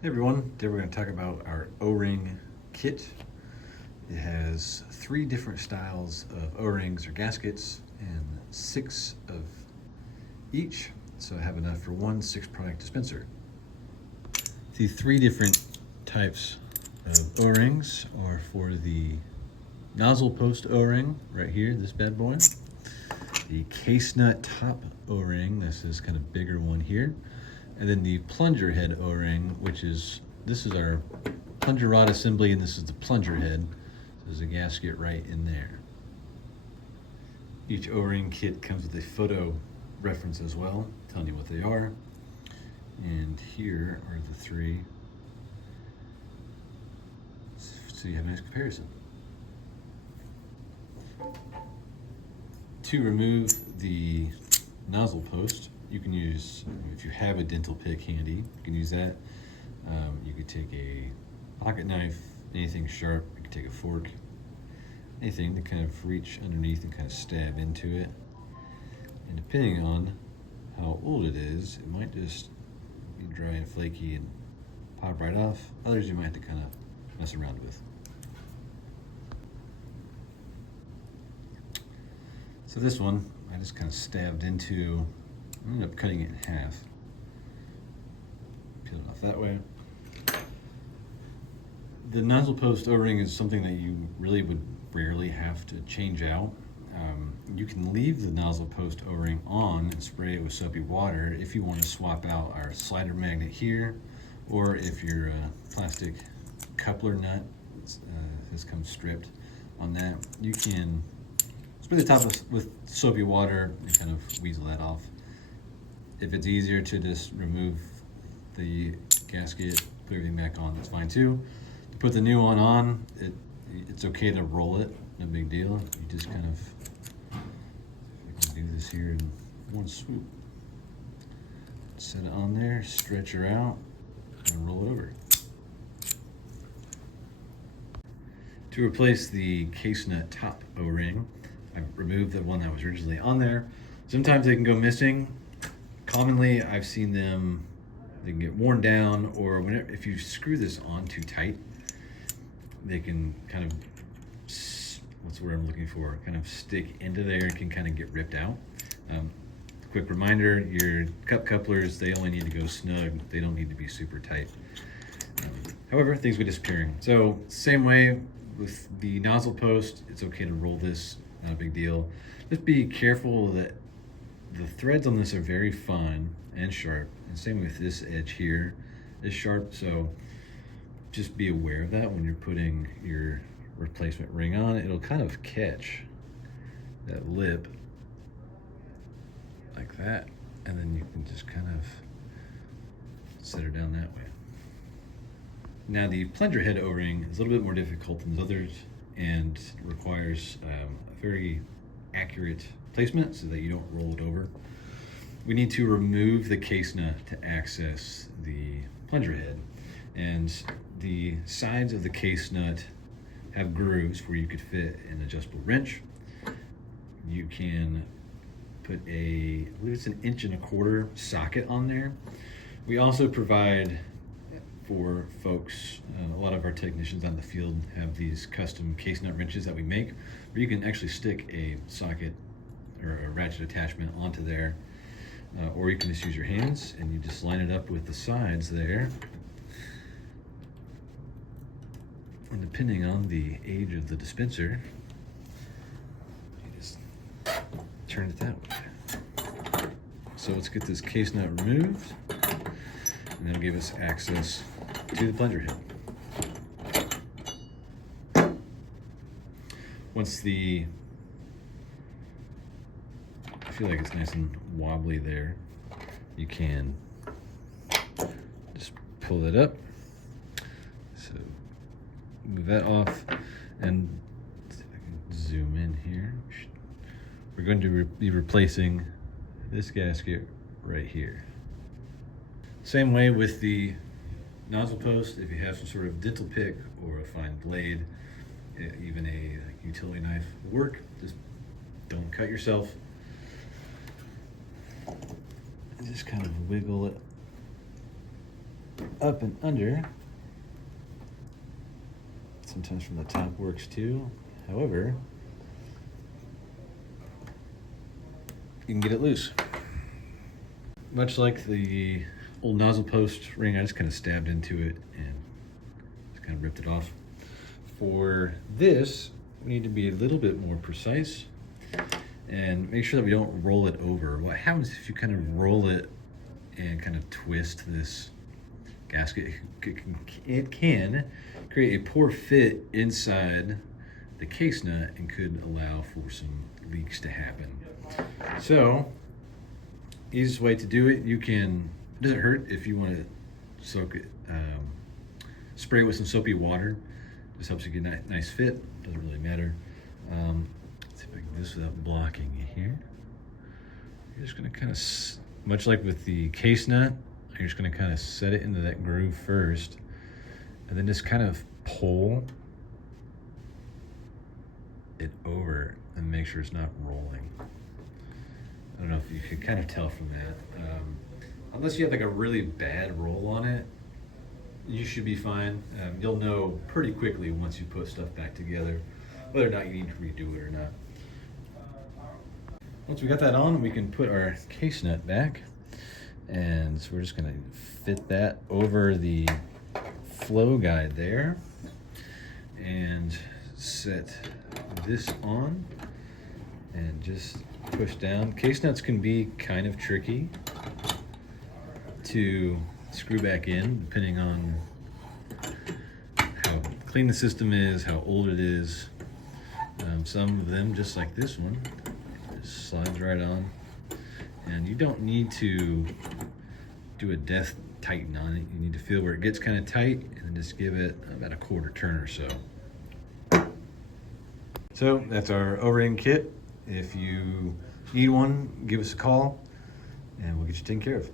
Hey everyone, today we're going to talk about our O-ring kit. It has 3 different styles of O-rings or gaskets and 6 of each, so I have enough for one 6-product dispenser. The 3 different types of O-rings are for the nozzle post O-ring right here, this bad boy. The case nut top O-ring, this is kind of bigger one here. And then the plunger head O-ring, this is our plunger rod assembly, and this is the plunger head. So there's a gasket right in there. Each O-ring kit comes with a photo reference as well, telling you what they are. And here are the 3, so you have a nice comparison. To remove the nozzle post, you can use, if you have a dental pick handy, you can use that. You could take a pocket knife, anything sharp. You could take a fork, anything to kind of reach underneath and kind of stab into it. And depending on how old it is, it might just be dry and flaky and pop right off. Others you might have to kind of mess around with. So this one, I just kind of stabbed into, I ended up cutting it in half. Peel it off that way. The nozzle post O-ring is something that you really would rarely have to change out. You can leave the nozzle post O-ring on and spray it with soapy water if you want to swap out our slider magnet here, or if your plastic coupler nut has come stripped on that, you can spray the top with soapy water and kind of weasel that off. If it's easier to just remove the gasket, put everything back on, that's fine too. To put the new one on, it's okay to roll it, no big deal. You just kind of, I can do this here in one swoop. Set it on there, stretch her out, and roll it over. To replace the case nut top O-ring, I've removed the one that was originally on there. Sometimes they can go missing. Commonly, I've seen them, they can get worn down, or if you screw this on too tight, they can kind of, what's the word I'm looking for, kind of stick into there and can kind of get ripped out. Quick reminder, your cup couplers, they only need to go snug. They don't need to be super tight. However, things go disappearing. So same way with the nozzle post, it's okay to roll this, not a big deal. Just be careful that the threads on this are very fine and sharp, and same with this edge here is sharp, so just be aware of that when you're putting your replacement ring on. It'll kind of catch that lip like that, and then you can just kind of set her down that way. Now the plunger head O-ring is a little bit more difficult than the others and requires a very accurate placement so that you don't roll it over. We need to remove the case nut to access the plunger head, and the sides of the case nut have grooves where you could fit an adjustable wrench. You can put I believe it's 1 1/4 inch socket on there. We also provide for folks, a lot of our technicians on the field have these custom case nut wrenches that we make, where you can actually stick a socket or a ratchet attachment onto there, or you can just use your hands and you just line it up with the sides there. And depending on the age of the dispenser, you just turn it that way. So let's get this case nut removed, and that'll give us access to the plunger head. Once I feel like it's nice and wobbly there, you can just pull it up. So move that off, and see if I can zoom in here. We're going to be replacing this gasket right here. Same way with the nozzle post. If you have some sort of dental pick or a fine blade, even a utility knife will work. Just don't cut yourself. And just kind of wiggle it up and under. Sometimes from the top works too. However, you can get it loose. Much like the old nozzle post ring, I just kind of stabbed into it and just kind of ripped it off. For this, we need to be a little bit more precise and make sure that we don't roll it over. What happens if you kind of roll it and kind of twist this gasket, it can create a poor fit inside the case nut and could allow for some leaks to happen. So, easiest way to do it, you can, it doesn't hurt if you want to soak it, spray it with some soapy water. This helps you get a nice fit, doesn't really matter. Let's see if I can do this without blocking it here. You're just gonna kind of, much like with the case nut, you're just gonna kind of set it into that groove first, and then just kind of pull it over and make sure it's not rolling. I don't know if you could kind of tell from that. Unless you have like a really bad roll on it, you should be fine. You'll know pretty quickly once you put stuff back together whether or not you need to redo it or not. Once we got that on, we can put our case nut back. And so we're just gonna fit that over the flow guide there and set this on and just push down. Case nuts can be kind of tricky to screw back in depending on how clean the system is, how old it is. Some of them, just like this one, just slides right on. And you don't need to do a death tighten on it. You need to feel where it gets kind of tight and then just give it about a quarter turn or so. So that's our O-ring kit. If you need one, give us a call and we'll get you taken care of.